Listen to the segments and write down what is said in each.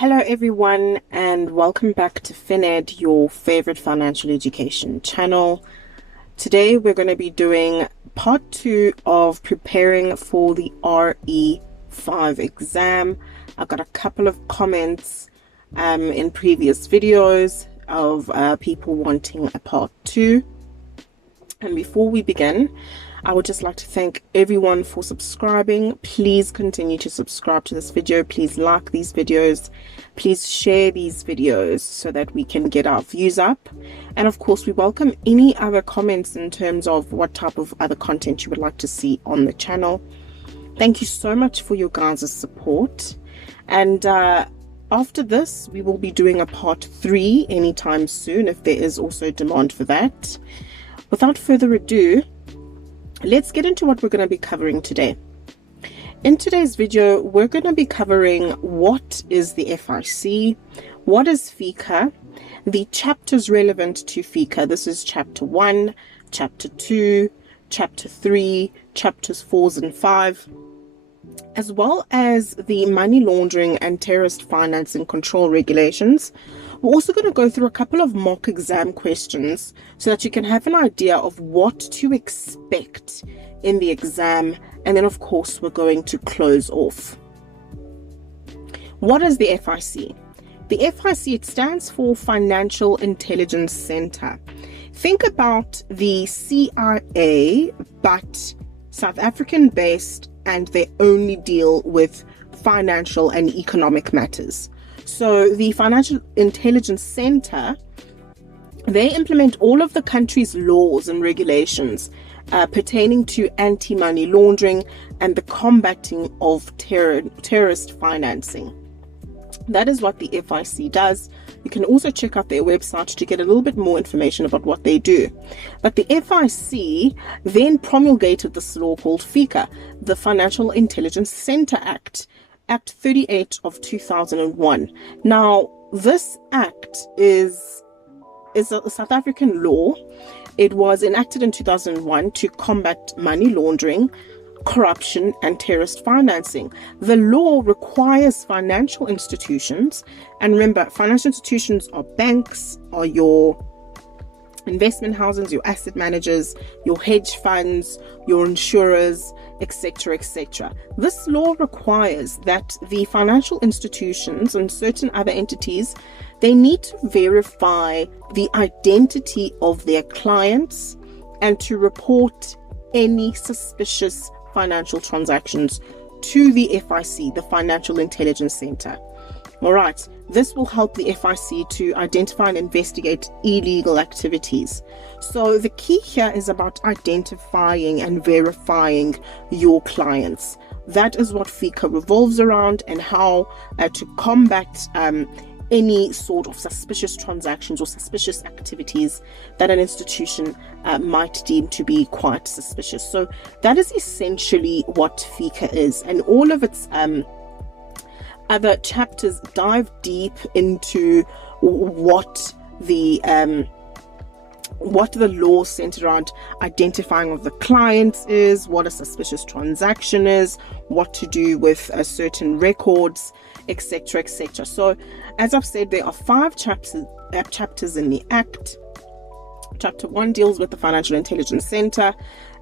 Hello everyone, and welcome back to FinEd, your favorite financial education channel. Today we're going to be doing part 2 of preparing for the RE5 exam. I got a couple of comments in previous videos of people wanting a part 2. And before we begin, I would just like to thank everyone for subscribing. Please continue to subscribe to this video. Please like these videos. Please share these videos so that we can get our views up. And of course, we welcome any other comments in terms of what type of other content you would like to see on the channel. Thank you so much for your guys' support. And after this, we will be doing a part 3 anytime soon if there is also demand for that. Without further ado, let's get into what we're going to be covering today. In today's video, we're going to be covering what is the FIC, what is FICA, the chapters relevant to FICA. This is chapter 1, chapter 2, chapter 3, chapters 4 and 5, as well as the money laundering and terrorist financing control regulations. We're also going to go through a couple of mock exam questions so that you can have an idea of what to expect in the exam. And then, of course, we're going to close off. What is the FIC? The FIC, it stands for Financial Intelligence Center. Think about the CIA, but South African based, and they only deal with financial and economic matters. So the Financial Intelligence Center, they implement all of the country's laws and regulations pertaining to anti-money laundering and the combating of terrorist financing. That is what the FIC does. You can also check out their website to get a little bit more information about what they do. But the FIC then promulgated this law called FICA, the Financial Intelligence Center Act. Act 38 of 2001. Now, this act is a South African law. It was enacted in 2001 to combat money laundering, corruption, and terrorist financing. The law requires financial institutions, and remember, financial institutions are banks, are your investment houses, your asset managers, your hedge funds, your insurers, etc., etc. This law requires that the financial institutions and certain other entities, they need to verify the identity of their clients and to report any suspicious financial transactions to the FIC, the Financial Intelligence Center. All right, this will help the FIC to identify and investigate illegal activities. So the key here is about identifying and verifying your clients. That is what FICA revolves around, and how to combat any sort of suspicious transactions or suspicious activities that an institution might deem to be quite suspicious. So that is essentially what FICA is, and all of its other chapters dive deep into what the law centered around identifying of the clients is, what a suspicious transaction is, what to do with certain records, etc., etc. So, as I've said, there are 5 chapters in the Act. Chapter 1 deals with the Financial Intelligence Center.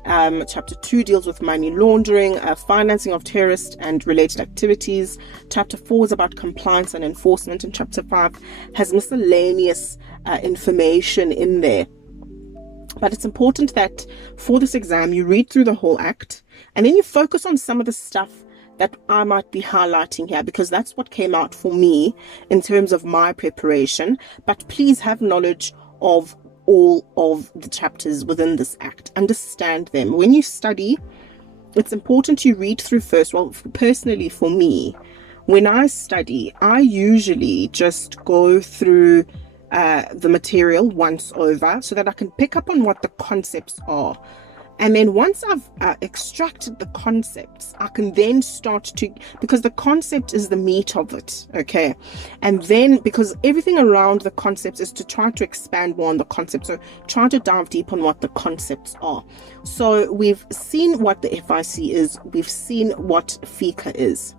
Chapter 2 deals with money laundering, financing of terrorist and related activities. Chapter 4 is about compliance and enforcement, and Chapter 5 has miscellaneous information in there. But it's important that for this exam, you read through the whole Act, and then you focus on some of the stuff that I might be highlighting here, because that's what came out for me in terms of my preparation. But please have knowledge of all of the chapters within this Act. Understand them. When you study, it's important you read through first. Well, personally for me, when I study, I usually just go through the material once over so that I can pick up on what the concepts are. And then once I've extracted the concepts, I can then start to, because the concept is the meat of it, okay? And then, because everything around the concepts is to try to expand more on the concept. So try to dive deep on what the concepts are. So we've seen what the FIC is. We've seen what FICA is.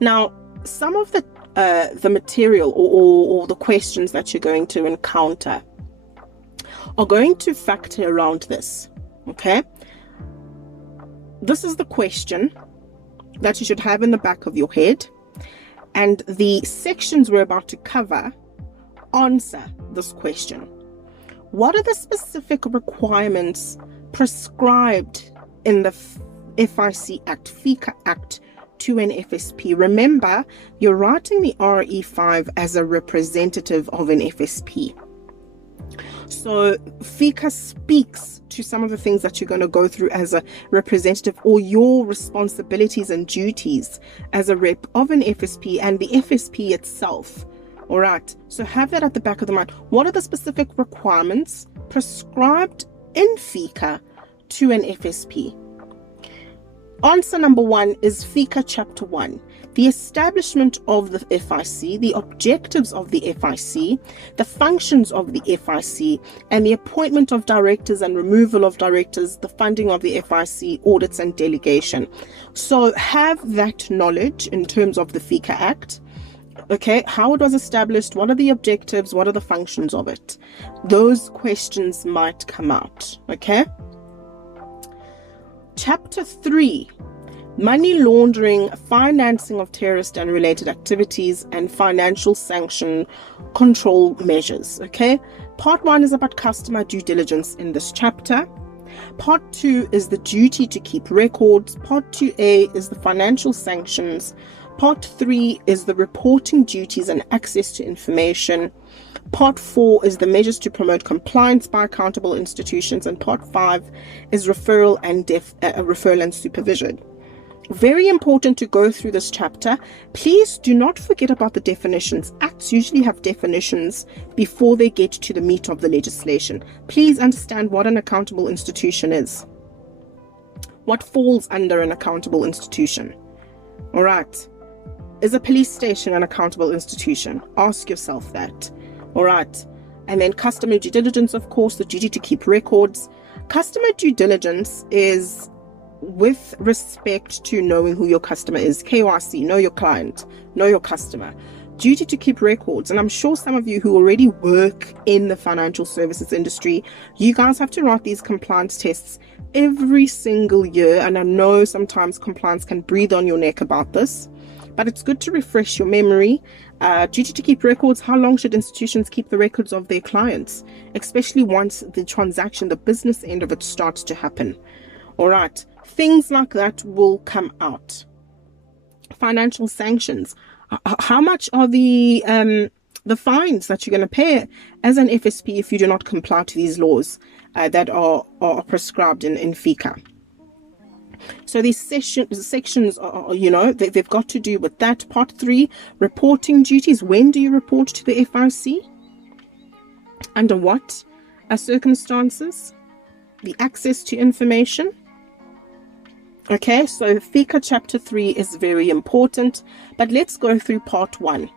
Now, some of the the material or the questions that you're going to encounter are going to factor around this. Okay, this is the question that you should have in the back of your head, and the sections we're about to cover answer this question. What are the specific requirements prescribed in the FICA Act to an FSP? Remember, you're writing the RE5 as a representative of an FSP. So FICA speaks to some of the things that you're going to go through as a representative, or your responsibilities and duties as a rep of an FSP and the FSP itself. All right, so have that at the back of the mind. What are the specific requirements prescribed in FICA to an FSP? Answer number 1 is FICA Chapter 1. The establishment of the FIC, the objectives of the FIC, the functions of the FIC, and the appointment of directors and removal of directors, the funding of the FIC, audits and delegation. So have that knowledge in terms of the FICA Act. Okay, how it was established, what are the objectives, what are the functions of it? Those questions might come out. Okay. Chapter 3. Money laundering, financing of terrorist and related activities, and financial sanction control measures. Okay, part 1 is about customer due diligence in this chapter. Part 2 is the duty to keep records. Part 2A is the financial sanctions. Part 3 is the reporting duties and access to information. Part 4 is the measures to promote compliance by accountable institutions, and Part 5 is referral and supervision. Very important to go through this chapter. Please do not forget about the definitions. Acts usually have definitions before they get to the meat of the legislation. Please understand what an accountable institution is. What falls under an accountable institution? All right. Is a police station an accountable institution? Ask yourself that. All right. And then customer due diligence, of course, the duty to keep records. Customer due diligence is with respect to knowing who your customer is. KYC, know your client, know your customer. Duty to keep records, and I'm sure some of you who already work in the financial services industry, you guys have to write these compliance tests every single year, and I know sometimes compliance can breathe on your neck about this, but it's good to refresh your memory. Duty to keep records. How long should institutions keep the records of their clients, especially once the transaction, the business end of it, starts to happen? All right, things like that will come out. Financial sanctions. How much are the fines that you're going to pay as an FSP if you do not comply to these laws that are prescribed in FICA? So these sections are, they've got to do with that. Part 3, reporting duties. When do you report to the FIC? Under what circumstances? The access to information. Okay, so FICA Chapter 3 is very important, but let's go through Part 1.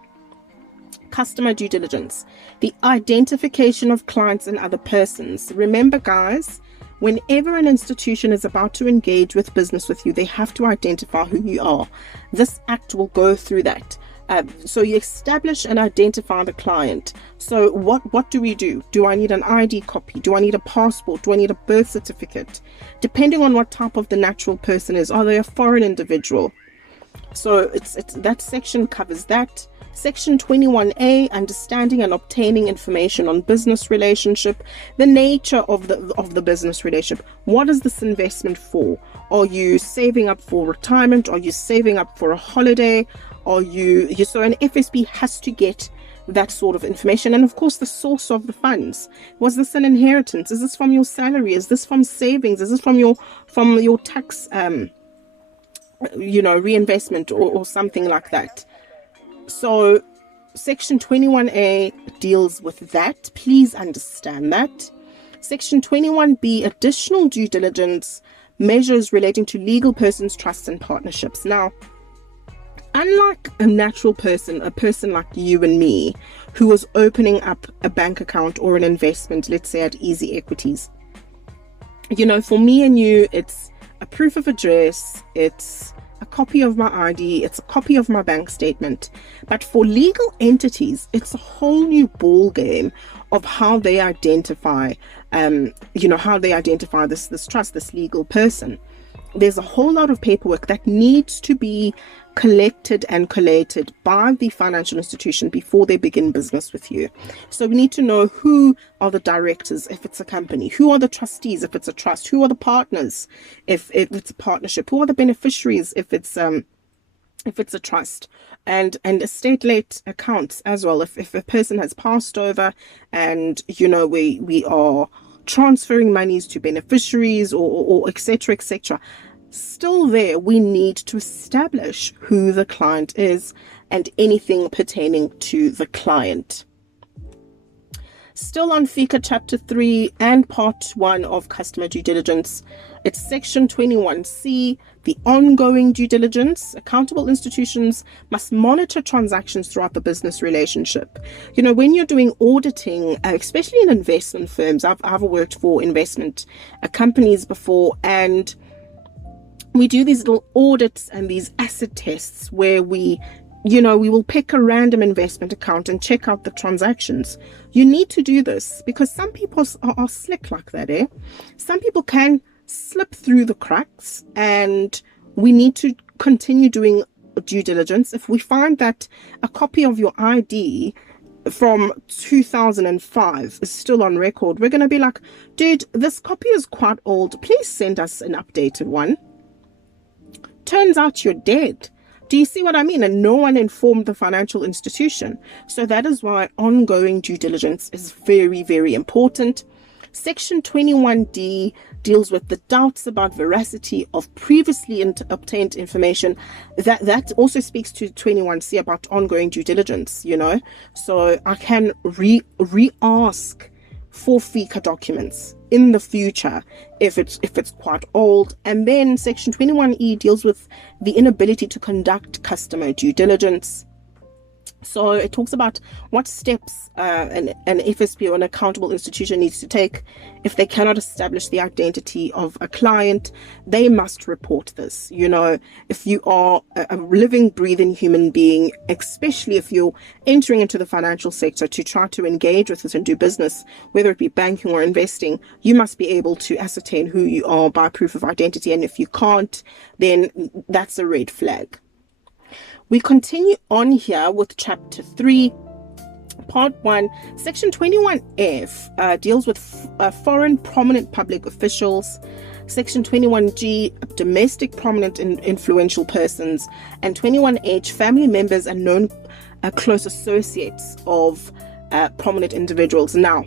Customer due diligence. The identification of clients and other persons. Remember, guys, whenever an institution is about to engage with business with you, they have to identify who you are. This act will go through that. So you establish and identify the client. So what do we do? Do I need an ID copy? Do I need a passport? Do I need a birth certificate? Depending on what type of the natural person is. Are they a foreign individual? So it's that section covers that. Section 21A, understanding and obtaining information on business relationship, the nature of the business relationship. What is this investment for? Are you saving up for retirement? Are you saving up for a holiday? So an FSP has to get that sort of information, and of course the source of the funds. Was this an inheritance? Is this from your salary? Is this from savings? Is this from your tax reinvestment or something like that? So section 21A deals with that. Please understand that. Section 21B, additional due diligence measures relating to legal persons, trusts and partnerships. Now, unlike a natural person, a person like you and me, who was opening up a bank account or an investment, let's say at Easy Equities, for me and you, it's a proof of address, it's a copy of my ID, it's a copy of my bank statement. But for legal entities, it's a whole new ball game of how they identify, how they identify this trust, this legal person. There's a whole lot of paperwork that needs to be collected and collated by the financial institution before they begin business with you. So we need to know who are the directors if it's a company, who are the trustees if it's a trust, who are the partners if it's a partnership, who are the beneficiaries if it's a trust, and estate-late accounts as well. If a person has passed over and we are transferring monies to beneficiaries or etc., etc. Still there, we need to establish who the client is and anything pertaining to the client. Still on FICA Chapter 3 and Part 1 of Customer Due Diligence, it's Section 21C, the ongoing due diligence. Accountable institutions must monitor transactions throughout the business relationship. When you're doing auditing, especially in investment firms, I've worked for investment companies before, and we do these little audits and these asset tests where we will pick a random investment account and check out the transactions. You need to do this because some people are slick like that, eh? Some people can slip through the cracks, and we need to continue doing due diligence. If we find that a copy of your ID from 2005 is still on record, we're going to be like, dude, this copy is quite old. Please send us an updated one. Turns out you're dead. Do you see what I mean? And no one informed the financial institution. So that is why ongoing due diligence is very, very important. Section 21D deals with the doubts about veracity of previously obtained information. That also speaks to 21C about ongoing due diligence, So I can re-ask for FICA documents in the future if it's quite old. And then Section 21E deals with the inability to conduct customer due diligence. So it talks about what steps an FSP or an accountable institution needs to take if they cannot establish the identity of a client. They must report this. If you are a living, breathing human being, especially if you're entering into the financial sector to try to engage with us and do business, whether it be banking or investing, you must be able to ascertain who you are by proof of identity. And if you can't, then that's a red flag. We continue on here with Chapter 3, Part 1. Section 21F deals with foreign prominent public officials. Section 21G, domestic prominent and influential persons. And 21H, family members and known close associates of prominent individuals. Now,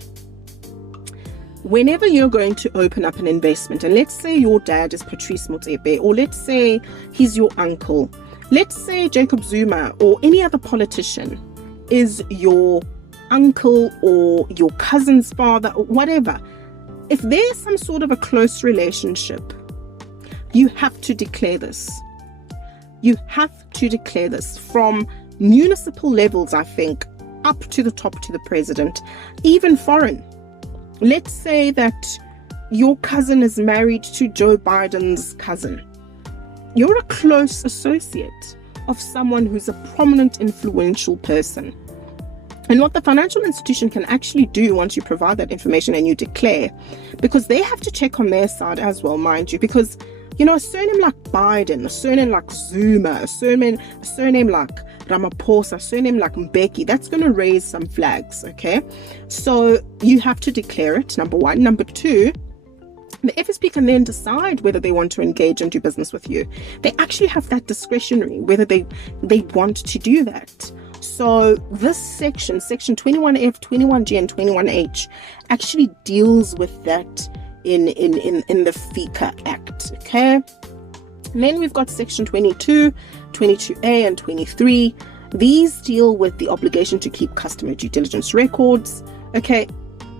whenever you're going to open up an investment, and let's say your dad is Patrice Motsepe, or let's say he's your uncle, let's say Jacob Zuma or any other politician is your uncle or your cousin's father or whatever. If there's some sort of a close relationship, you have to declare this. You have to declare this from municipal levels, I think, up to the top to the president, even foreign. Let's say that your cousin is married to Joe Biden's cousin. You're a close associate of someone who's a prominent, influential person. And what the financial institution can actually do once you provide that information and you declare, because they have to check on their side as well, mind you, because, a surname like Biden, a surname like Zuma, a surname like Ramaphosa, a surname like Mbeki, that's going to raise some flags, okay? So you have to declare it, number one. Number two, the FSP can then decide whether they want to engage and do business with you. They actually have that discretionary, whether they want to do that. So this section 21F, 21G, and 21H actually deals with that in the FICA Act, okay? And then we've got Section 22, 22A, and 23. These deal with the obligation to keep customer due diligence records, okay?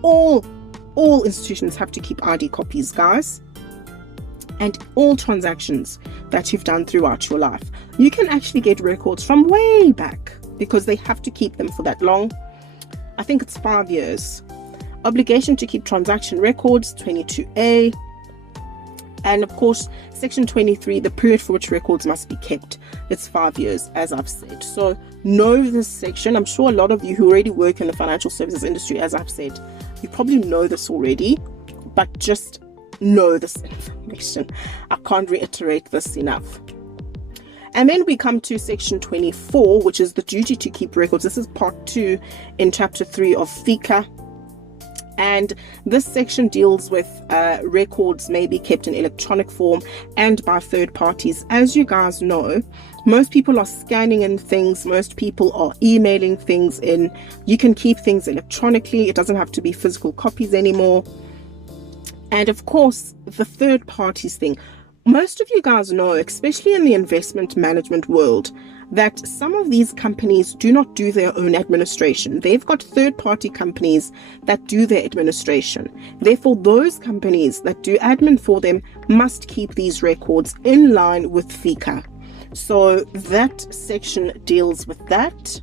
All institutions have to keep ID copies, guys, and all transactions that you've done throughout your life. You can actually get records from way back because they have to keep them for that long. I think it's 5 years. Obligation to keep transaction records, 22A. And of course, section 23, the period for which records must be kept, it's 5 years, as I've said. So know this section. I'm sure a lot of you who already work in the financial services industry, as I've said, you probably know this already, but just know this information. I can't reiterate this enough. And then we come to section 24, which is the duty to keep records. This is part 2 in chapter 3 of FICA. And this section deals with records may be kept in electronic form and by third parties. As you guys know, most people are scanning in things, most people are emailing things in. You can keep things electronically. It doesn't have to be physical copies anymore. And of course, the third parties thing. Most of you guys know, especially in the investment management world, that some of these companies do not do their own administration. They've got third-party companies that do their administration. Therefore, those companies that do admin for them must keep these records in line with FICA. So that section deals with that.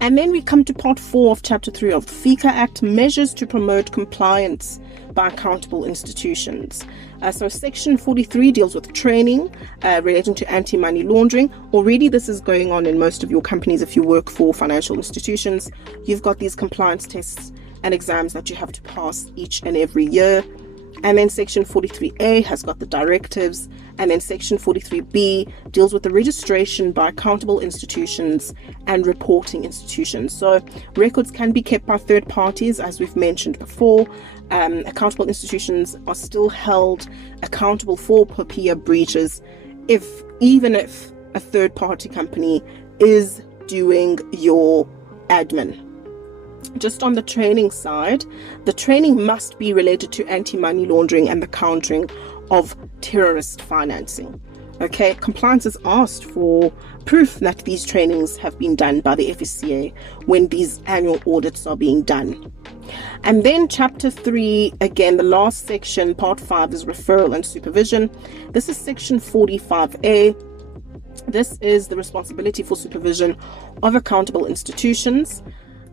And then we come to part 4 of chapter 3 of the FICA Act, measures to promote compliance by accountable institutions. So section 43 deals with training relating to anti-money laundering. Already this is going on in most of your companies. If you work for financial institutions, you've got these compliance tests and exams that you have to pass each and every year. And then section 43A has got the directives, and then section 43B deals with the registration by accountable institutions and reporting institutions. So records can be kept by third parties, as we've mentioned before. Accountable institutions are still held accountable for POPIA breaches even if a third party company is doing your admin. Just on the training side, the training must be related to anti-money laundering and the countering of terrorist financing. Okay, compliance is asked for proof that these trainings have been done by the FSCA when these annual audits are being done. And then chapter 3, again, the last section, part 5, is referral and supervision. This is section 45A. This is the responsibility for supervision of accountable institutions.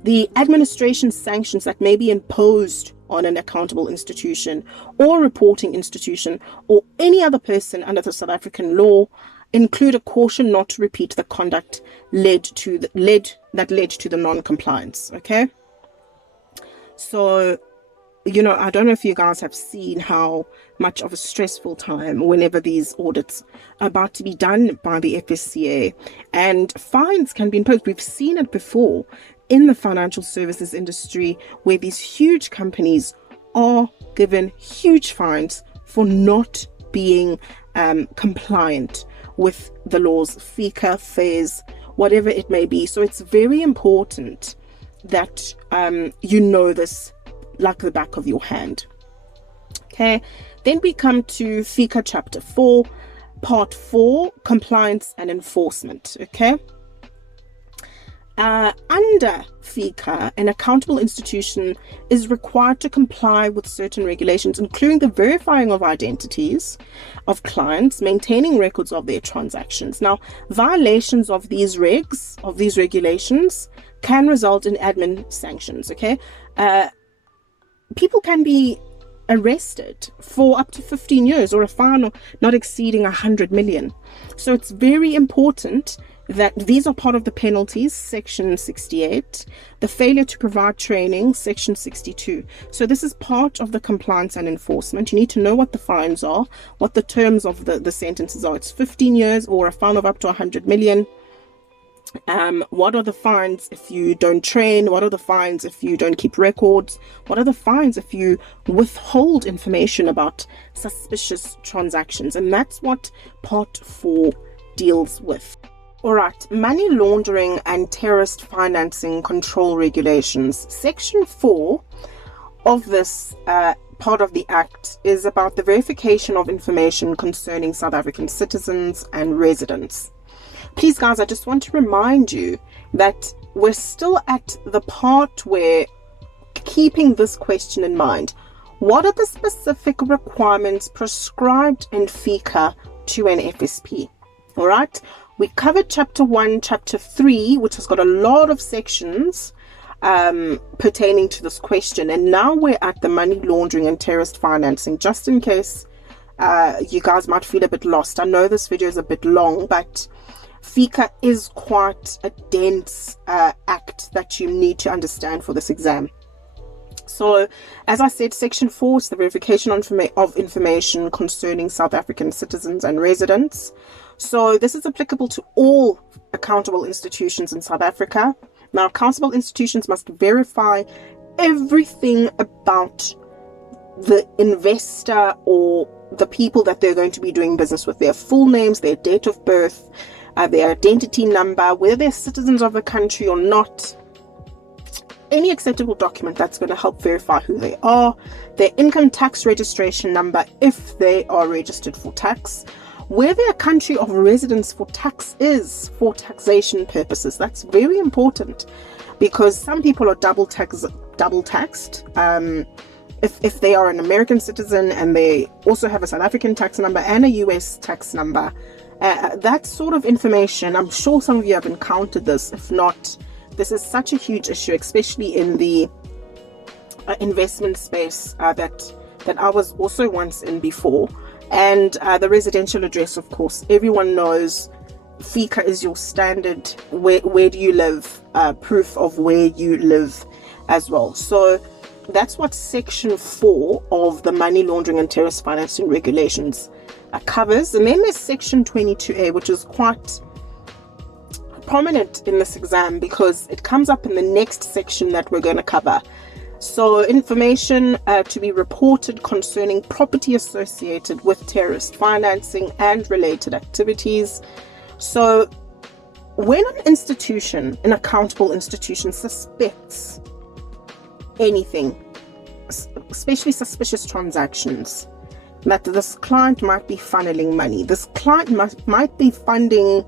The administration sanctions that may be imposed on an accountable institution or reporting institution or any other person under the South African law include a caution not to repeat the conduct that led to the non-compliance. Okay, so I don't know if you guys have seen how much of a stressful time whenever these audits are about to be done by the FSCA, and fines can be imposed. We've seen it before in the financial services industry where these huge companies are given huge fines for not being compliant with the laws, FICA, FAIRs, whatever it may be. So it's very important that you know this like the back of your hand. Okay, then we come to FICA Chapter 4, Part 4, Compliance and Enforcement. Okay. Under FICA, an accountable institution is required to comply with certain regulations, including the verifying of identities of clients, maintaining records of their transactions. Now, violations of these regulations can result in admin sanctions. Okay, people can be arrested for up to 15 years or a fine not exceeding 100 million. So it's very important that these are part of the penalties, section 68, the failure to provide training, section 62. So this is part of the compliance and enforcement. You need to know what the fines are, what the terms of the sentences are. It's 15 years or a fine of up to 100 million. What are the fines if you don't train? What are the fines if you don't keep records? What are the fines if you withhold information about suspicious transactions? And that's what part 4 deals with. All right, money laundering and terrorist financing control regulations. Section 4 of this part of the Act is about the verification of information concerning South African citizens and residents. Please, guys, I just want to remind you that we're still at the part where, keeping this question in mind, what are the specific requirements prescribed in FICA to an FSP? All right. We covered chapter 1, chapter 3, which has got a lot of sections pertaining to this question. And now we're at the money laundering and terrorist financing, just in case you guys might feel a bit lost. I know this video is a bit long, but FICA is quite a dense act that you need to understand for this exam. So, as I said, Section 4 is the verification of information concerning South African citizens and residents. So, this is applicable to all accountable institutions in South Africa. Now, accountable institutions must verify everything about the investor or the people that they're going to be doing business with: their full names, their date of birth, their identity number, whether they're citizens of the country or not. Any acceptable document that's going to help verify who they are, their income tax registration number if they are registered for tax, where their country of residence for tax is for taxation purposes. That's very important because some people are double taxed. If they are an American citizen and they also have a South African tax number and a US tax number, that sort of information, I'm sure some of you have encountered this. If not, this is such a huge issue, especially in the investment space that I was also once in before. And the residential address, of course, everyone knows FICA is your standard where do you live, proof of where you live as well. So that's what Section 4 of the Money Laundering and Terrorist Financing Regulations covers. And then there's Section 22A, which is quite prominent in this exam because it comes up in the next section that we're going to cover. So, information to be reported concerning property associated with terrorist financing and related activities. So, when an institution, an accountable institution, suspects anything, especially suspicious transactions, that this client might be funneling money, this client might be funding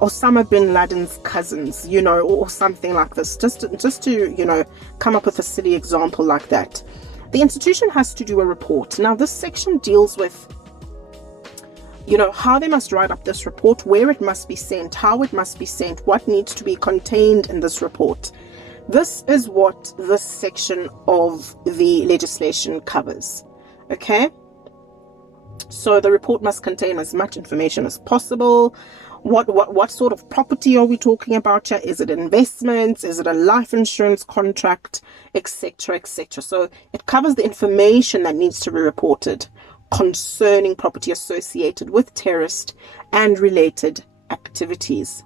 Osama bin Laden's cousins, or something like this, just to come up with a silly example like that, the institution has to do a report. Now, this section deals with how they must write up this report, where it must be sent, how it must be sent, what needs to be contained in this report. This is what this section of the legislation covers. Okay, so the report must contain as much information as possible. What sort of property are we talking about here? Is it investments? Is it a life insurance contract, etc., etc.? So it covers the information that needs to be reported concerning property associated with terrorist and related activities.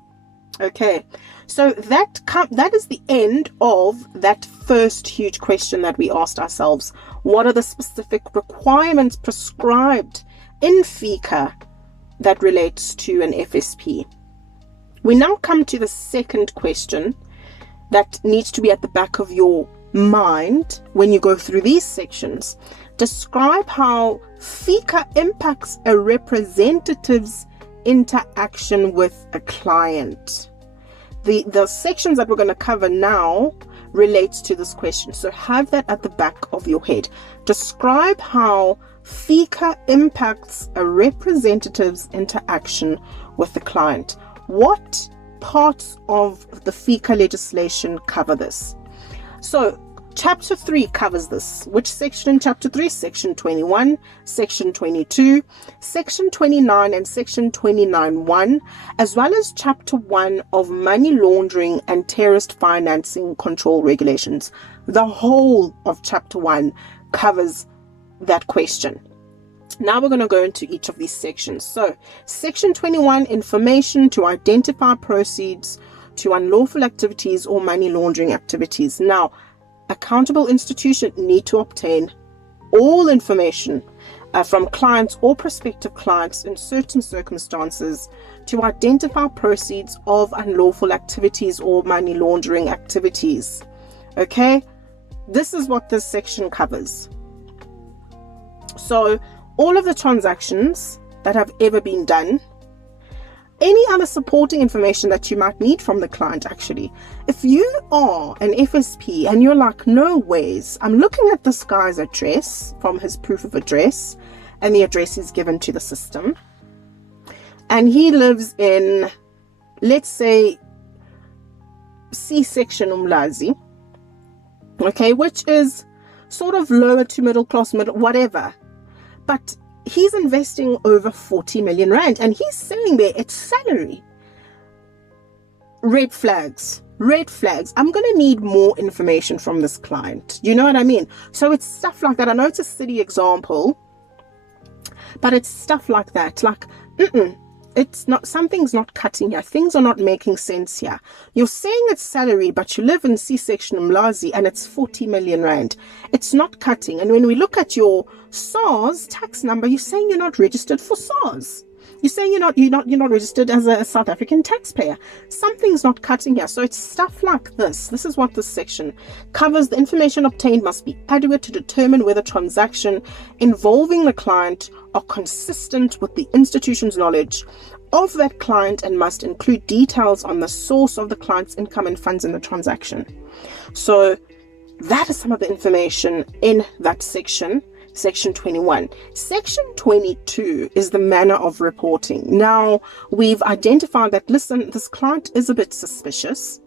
Okay, so that is the end of that first huge question that we asked ourselves. What are the specific requirements prescribed in FICA that relates to an FSP? We now come to the second question that needs to be at the back of your mind when you go through these sections. Describe how FICA impacts a representative's interaction with a client. The sections that we're going to cover now relates to this question, so have that at the back of your head. Describe how FICA impacts a representative's interaction with the client. What parts of the FICA legislation cover this? So Chapter 3 covers this. Which section in Chapter 3? Section 21, Section 22, Section 29 and Section 29(1), as well as Chapter 1 of Money Laundering and Terrorist Financing Control Regulations. The whole of Chapter 1 covers that question. Now we're going to go into each of these sections. So Section 21, information to identify proceeds to unlawful activities or money laundering activities. Now, accountable institutions need to obtain all information from clients or prospective clients in certain circumstances to identify proceeds of unlawful activities or money laundering activities. Okay, this is what this section covers. So all of the transactions that have ever been done, any other supporting information that you might need from the client. Actually, if you are an FSP and you're like, no ways, I'm looking at this guy's address from his proof of address, and the address is given to the system, and he lives in, let's say, C-section Umlazi, okay, which is sort of lower to middle class, whatever. But he's investing over 40 million rand, and he's saying there it's salary. Red flags. I'm going to need more information from this client. You know what I mean? So it's stuff like that. I know it's a silly example, but it's stuff like that. Like, it's not, something's not cutting here. Things are not making sense here. You're saying it's salary, but you live in C-section Mlazi and it's 40 million rand. It's not cutting. And when we look at your SARS tax number, you're saying you're not registered for SARS. You're saying you're not registered as a South African taxpayer. Something's not cutting here. So it's stuff like this. This is what this section covers. The information obtained must be adequate to determine whether transaction involving the client are consistent with the institution's knowledge of that client and must include details on the source of the client's income and funds in the transaction. So that is some of the information in that section. Section 21. Section 22 is the manner of reporting. Now, we've identified that, listen, this client is a bit suspicious.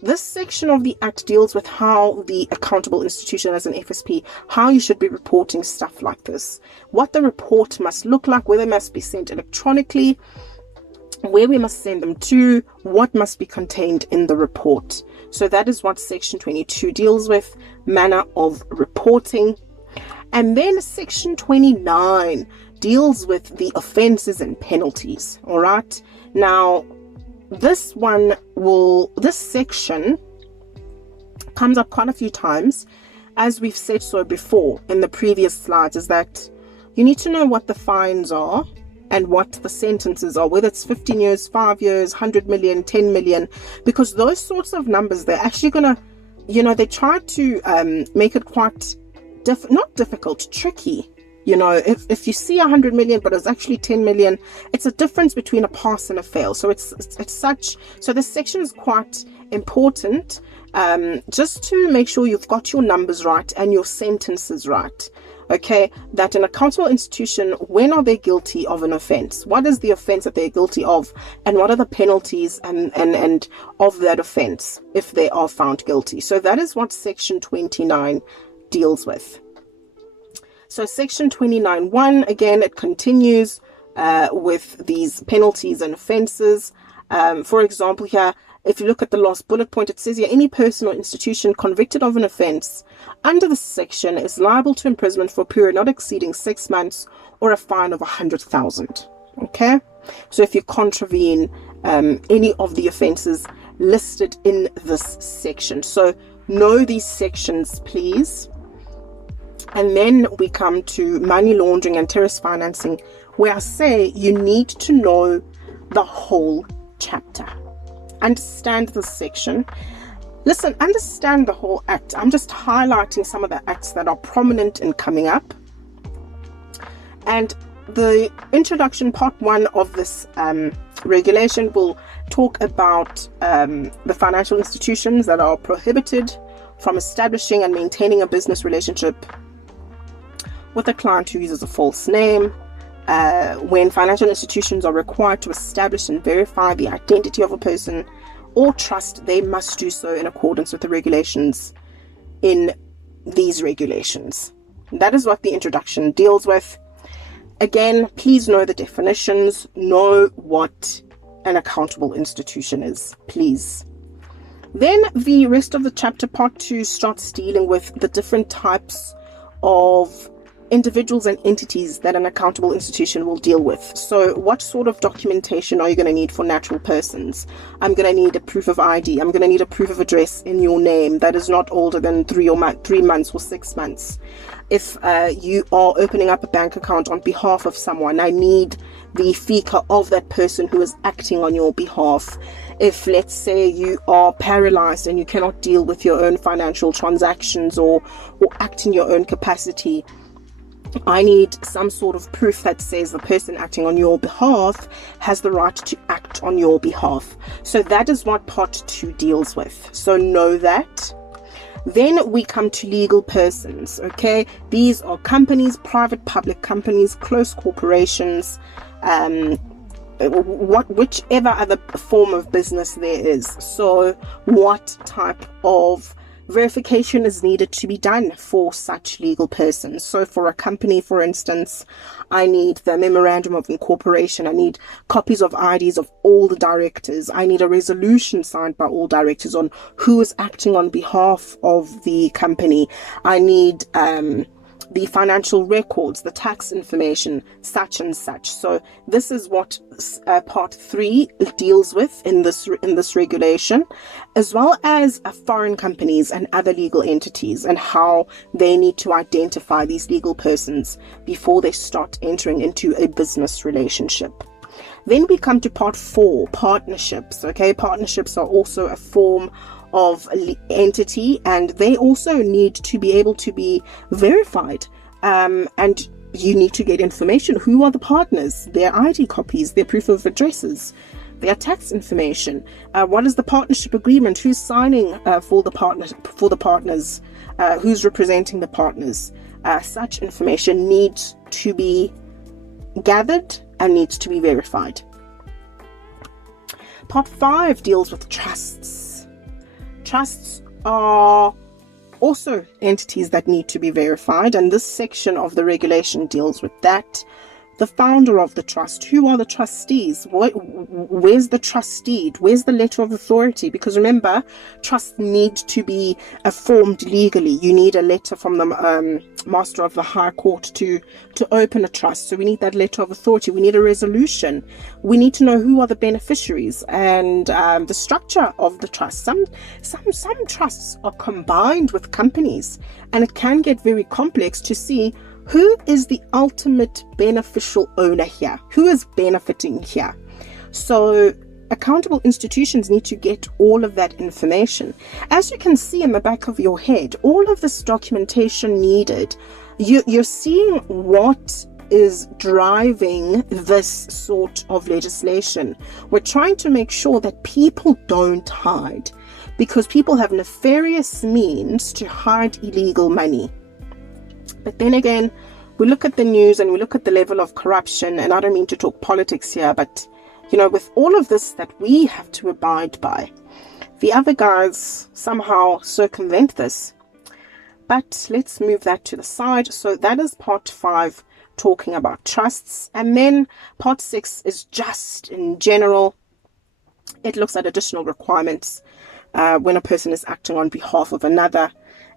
This section of the Act deals with how the accountable institution as an FSP, how you should be reporting stuff like this, what the report must look like, whether it must be sent electronically, where we must send them to, what must be contained in the report. So that is what Section 22 deals with, manner of reporting. And then Section 29 deals with the offenses and penalties. All right. Now, this section comes up quite a few times. As we've said so before in the previous slides, is that you need to know what the fines are and what the sentences are, whether it's 15 years, 5 years, 100 million, 10 million, because those sorts of numbers, they're actually going to, they try to make it quite not difficult, tricky. If you see 100 million but it's actually 10 million, it's a difference between a pass and a fail. So it's such, so this section is quite important, just to make sure you've got your numbers right and your sentences right. Okay, that an accountable institution, when are they guilty of an offense? What is the offense that they're guilty of, and what are the penalties and of that offense if they are found guilty? So that is what Section 29 deals with. So Section 29.1, again, it continues with these penalties and offenses. For example, here, if you look at the last bullet point, it says here, any person or institution convicted of an offense under this section is liable to imprisonment for a period not exceeding 6 months or a fine of 100,000. Okay, so if you contravene any of the offenses listed in this section, so know these sections, please. And then we come to money laundering and terrorist financing, where I say you need to know the whole chapter. Understand this section. Listen, understand the whole act. I'm just highlighting some of the acts that are prominent and coming up. And the introduction, part 1 of this regulation, will talk about the financial institutions that are prohibited from establishing and maintaining a business relationship with a client who uses a false name, when financial institutions are required to establish and verify the identity of a person or trust, they must do so in accordance with the regulations in these regulations. That is what the introduction deals with. Again, please know the definitions, know what an accountable institution is, please. Then the rest of the chapter, part 2, starts dealing with the different types of individuals and entities that an accountable institution will deal with. So what sort of documentation are you going to need for natural persons? I'm going to need a proof of ID. I'm going to need a proof of address in your name that is not older than 3 months or 6 months. If you are opening up a bank account on behalf of someone, I need the FICA of that person who is acting on your behalf. If, let's say, you are paralyzed and you cannot deal with your own financial transactions or act in your own capacity, I need some sort of proof that says the person acting on your behalf has the right to act on your behalf. So that is what part 2 deals with. So know that. Then we come to legal persons. Okay, these are companies, private, public companies, close corporations, whichever other form of business there is. So what type of verification is needed to be done for such legal persons. So for a company, for instance, I need the memorandum of incorporation. I need copies of IDs of all the directors. I need a resolution signed by all directors on who is acting on behalf of the company. I need the financial records, the tax information, such and such. So this is what part 3 deals with in this regulation, as well as foreign companies and other legal entities, and how they need to identify these legal persons before they start entering into a business relationship. Then we come to part 4, partnerships. Okay, partnerships are also a form of entity, and they also need to be able to be verified, and you need to get information. Who are the partners, their ID copies, their proof of addresses, their tax information, what is the partnership agreement, who's signing for the partners, who's representing the partners. Such information needs to be gathered and needs to be verified. Part 5 deals with trusts. Trusts are also entities that need to be verified, and this section of the regulation deals with that. The founder of the trust, who are the trustees, where's the trust deed, where's the letter of authority? Because remember, trusts need to be formed legally. You need a letter from the master of the high court to open a trust. So we need that letter of authority. We need a resolution. We need to know who are the beneficiaries and the structure of the trust. Some trusts are combined with companies, and it can get very complex to see who is the ultimate beneficial owner here, who is benefiting here. So accountable institutions need to get all of that information. As you can see in the back of your head, all of this documentation needed, you're seeing what is driving this sort of legislation. We're trying to make sure that people don't hide, because people have nefarious means to hide illegal money. But then again, we look at the news and we look at the level of corruption, and I don't mean to talk politics here, but with all of this that we have to abide by, the other guys somehow circumvent this. But let's move that to the side. So that is part 5, talking about trusts. And then part 6 is just in general. It looks at additional requirements when a person is acting on behalf of another,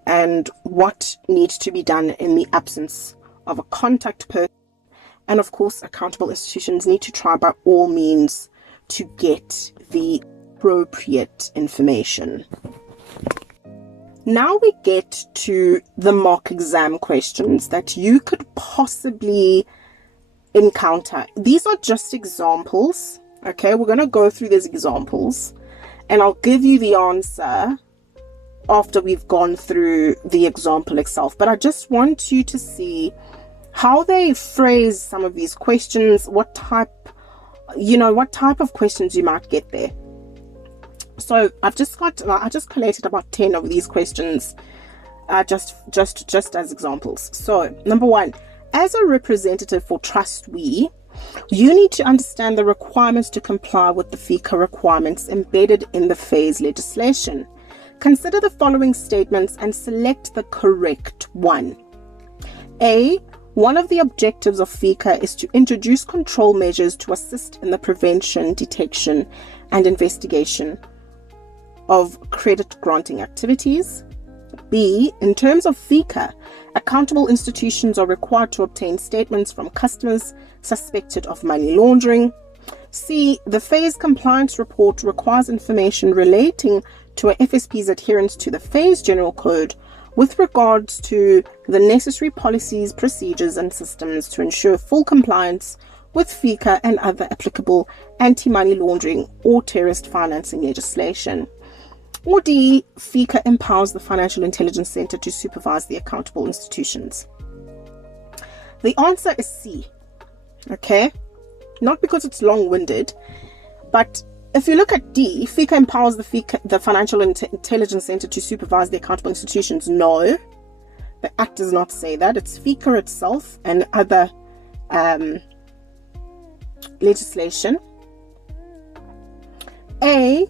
and what needs to be done in the absence of a contact person. And of course, accountable institutions need to try by all means to get the appropriate information. Now we get to the mock exam questions that you could possibly encounter. These are just examples. Okay, we're going to go through these examples, and I'll give you the answer after we've gone through the example itself. But I just want you to see how they phrase some of these questions, what type of questions you might get there. So I just collated about 10 of these questions, just as examples. So number 1, as a representative for trustee, you need to understand the requirements to comply with the FICA requirements embedded in the FAIR's legislation. Consider the following statements and select the correct one. A. One of the objectives of FICA is to introduce control measures to assist in the prevention, detection, and investigation of credit granting activities. B. In terms of FICA, accountable institutions are required to obtain statements from customers suspected of money laundering. C. The FAIR's compliance report requires information relating to a FSP's adherence to the FAIR's General Code with regards to the necessary policies, procedures, and systems to ensure full compliance with FICA and other applicable anti-money laundering or terrorist financing legislation. Or D. FICA empowers the Financial Intelligence Center to supervise the accountable institutions. The answer is C. Okay? Not because it's long-winded, but if you look at D, FICA empowers the Financial Intelligence Center to supervise the accountable institutions. No, the Act does not say that. It's FICA itself and other legislation. A,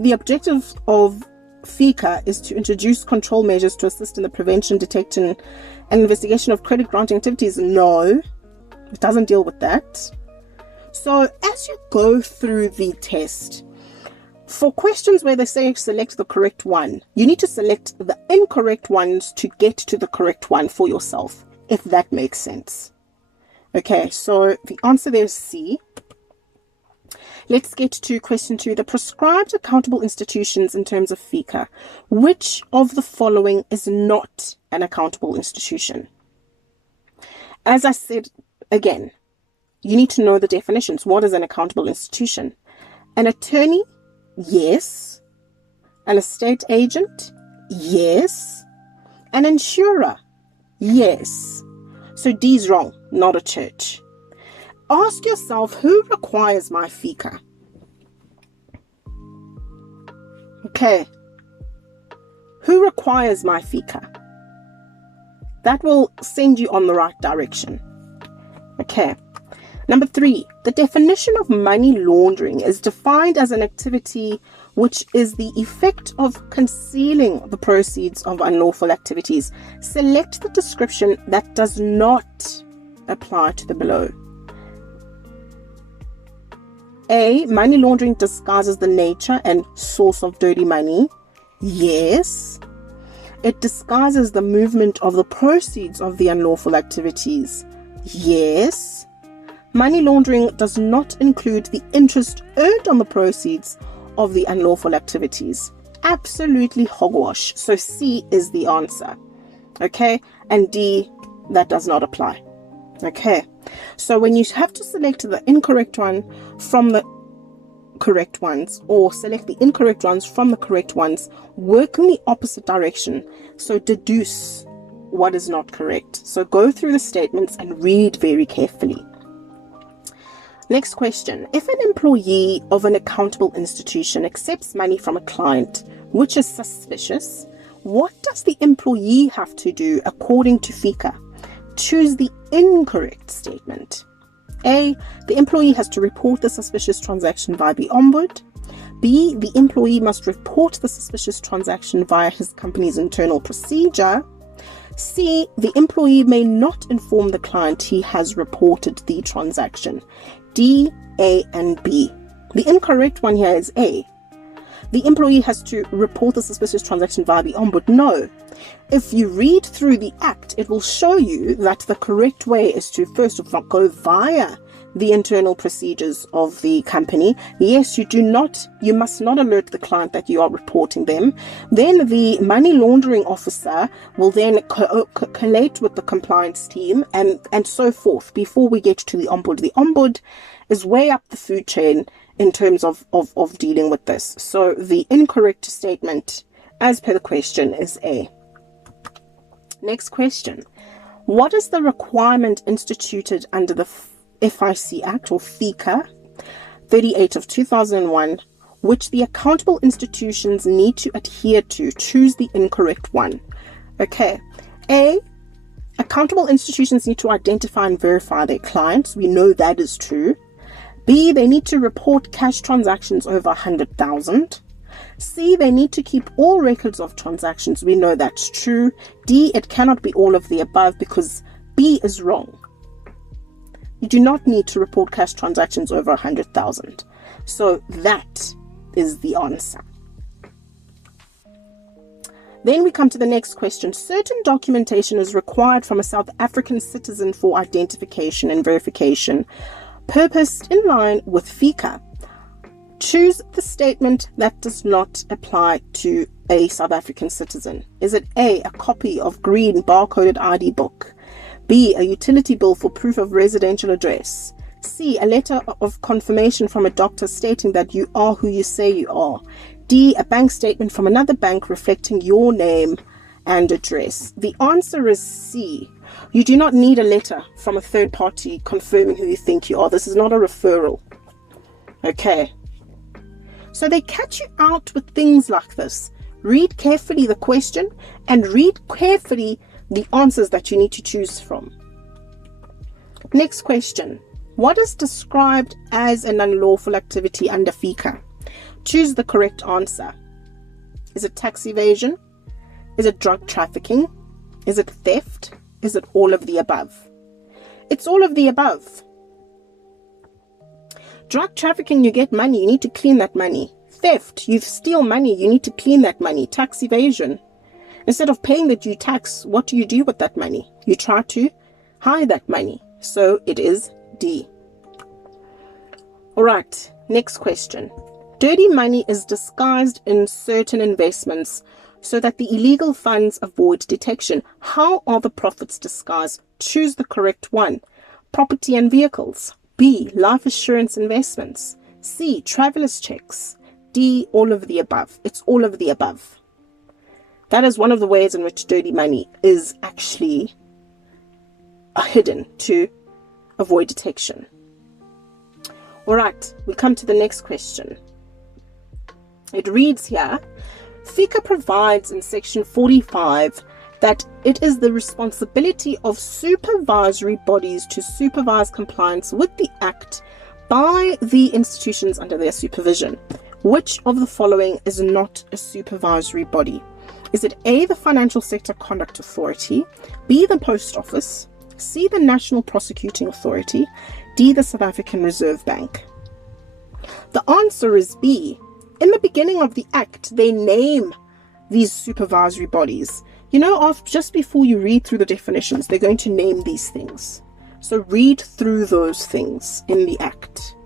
the objective of FICA is to introduce control measures to assist in the prevention, detection, and investigation of credit granting activities. No, it doesn't deal with that. So as you go through the test, for questions where they say select the correct one, you need to select the incorrect ones to get to the correct one for yourself, if that makes sense. Okay, so the answer there is C. Let's get to question 2. The prescribed accountable institutions in terms of FICA. Which of the following is not an accountable institution? As I said, again, you need to know the definitions. What is an accountable institution? An attorney? Yes. An estate agent? Yes. An insurer? Yes. So D is wrong, not a church. Ask yourself, who requires my FICA? Okay. Who requires my FICA? That will send you on the right direction. Okay. Number 3, the definition of money laundering is defined as an activity which is the effect of concealing the proceeds of unlawful activities. Select the description that does not apply to the below. A, money laundering disguises the nature and source of dirty money. Yes. It disguises the movement of the proceeds of the unlawful activities. Yes. Money laundering does not include the interest earned on the proceeds of the unlawful activities. Absolutely hogwash. So C is the answer. Okay. And D, that does not apply. Okay. So when you have to select the incorrect one from the correct ones, or select the incorrect ones from the correct ones, work in the opposite direction. So deduce what is not correct. So go through the statements and read very carefully. Next question. If an employee of an accountable institution accepts money from a client which is suspicious, what does the employee have to do according to FICA? Choose the incorrect statement. A, the employee has to report the suspicious transaction via the ombud. B, the employee must report the suspicious transaction via his company's internal procedure. C, the employee may not inform the client he has reported the transaction. D, A, and B. The incorrect one here is A. The employee has to report the suspicious transaction via the ombud. No. If you read through the act, it will show you that the correct way is to first of all go via the internal procedures of the company. Yes, you must not alert the client that you are reporting them. Then the money laundering officer will then collate with the compliance team and so forth before we get to the ombud. The ombud is way up the food chain in terms of dealing with this. So the incorrect statement, as per the question, is A. Next question. What is the requirement instituted under the FIC Act, or FICA 38 of 2001, which the accountable institutions need to adhere to? Choose the incorrect one. Okay. A, accountable institutions need to identify and verify their clients. We know that is true. B, they need to report cash transactions over 100,000. C, they need to keep all records of transactions. We know that's true. D, it cannot be all of the above because B is wrong. You do not need to report cash transactions over 100,000. So that is the answer. Then we come to the next question. Certain documentation is required from a South African citizen for identification and verification, purposed in line with FICA. Choose the statement that does not apply to a South African citizen. Is it A, a copy of green barcoded ID book? B, a utility bill for proof of residential address? C, a letter of confirmation from a doctor stating that you are who you say you are? D, a bank statement from another bank reflecting your name and address? The answer is C. You do not need a letter from a third party confirming who you think you are. This is not a referral. Okay. So they catch you out with things like this. Read carefully the question and read carefully the answers that you need to choose from. Next question. What is described as an unlawful activity under FICA? Choose the correct answer. Is it tax evasion? Is it drug trafficking? Is it theft? Is it all of the above? It's all of the above. Drug trafficking, you get money, you need to clean that money. Theft, you steal money, you need to clean that money. Tax evasion, instead of paying the due tax, what do you do with that money? You try to hide that money. So it is D. All right, next question. Dirty money is disguised in certain investments so that the illegal funds avoid detection. How are the profits disguised? Choose the correct one. Property and vehicles. B, life assurance investments. C, traveler's checks. D, all of the above. It's all of the above. That is one of the ways in which dirty money is actually hidden to avoid detection. All right, we come to the next question. It reads here, FICA provides in section 45 that it is the responsibility of supervisory bodies to supervise compliance with the Act by the institutions under their supervision. Which of the following is not a supervisory body? Is it A, the Financial Sector Conduct Authority, B, the Post Office, C, the National Prosecuting Authority, D, the South African Reserve Bank? The answer is B. In the beginning of the Act, they name these supervisory bodies. You know, just before you read through the definitions, they're going to name these things. So read through those things in the Act.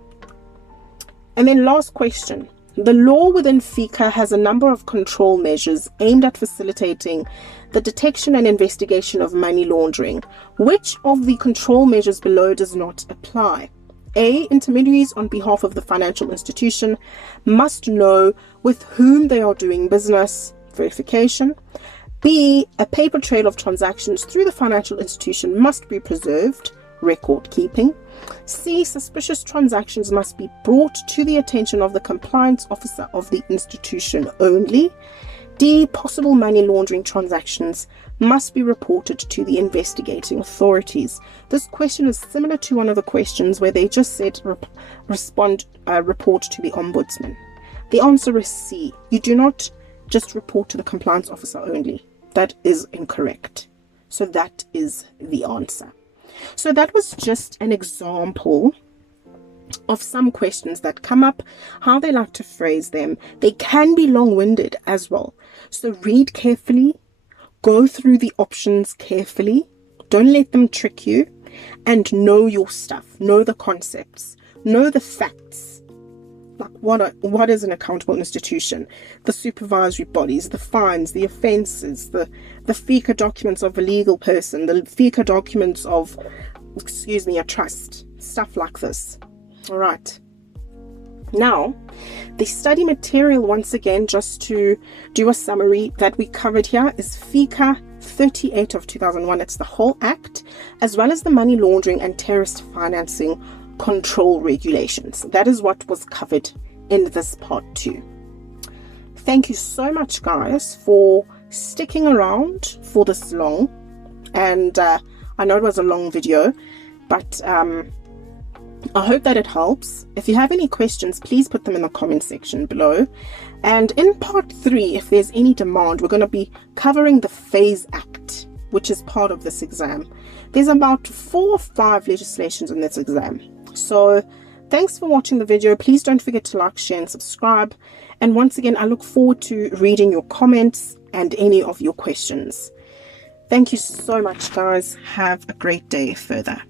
And then last question. The law within FICA has a number of control measures aimed at facilitating the detection and investigation of money laundering. Which of the control measures below does not apply? A, intermediaries on behalf of the financial institution must know with whom they are doing business, verification. B, a paper trail of transactions through the financial institution must be preserved, record keeping. C, suspicious transactions must be brought to the attention of the compliance officer of the institution only. D, possible money laundering transactions must be reported to the investigating authorities. This question is similar to one of the questions where they just said report to the ombudsman. The answer is C. You do not just report to the compliance officer only. That is incorrect. So that is the answer. So that was just an example of some questions that come up, how they like to phrase them. They can be long-winded as well. So read carefully, go through the options carefully, don't let them trick you, and know your stuff, know the concepts, know the facts. Like what is an accountable institution, the supervisory bodies, the fines, the offences, the FICA documents of a legal person, the FICA documents of, a trust, stuff like this. All right. Now, the study material, once again, just to do a summary that we covered here, is FICA 38 of 2001. It's the whole Act, as well as the money laundering and terrorist financing control regulations. That is what was covered in this part 2. Thank you so much, guys, for sticking around for this long. And I know it was a long video, but I hope that it helps. If you have any questions, please put them in the comment section below. And in part 3, if there's any demand, we're going to be covering the FASE Act, which is part of this exam. There's about 4 or 5 legislations in this exam. So thanks for watching the video. Please don't forget to like, share and subscribe. And once again, I look forward to reading your comments and any of your questions. Thank you so much, guys. Have a great day further.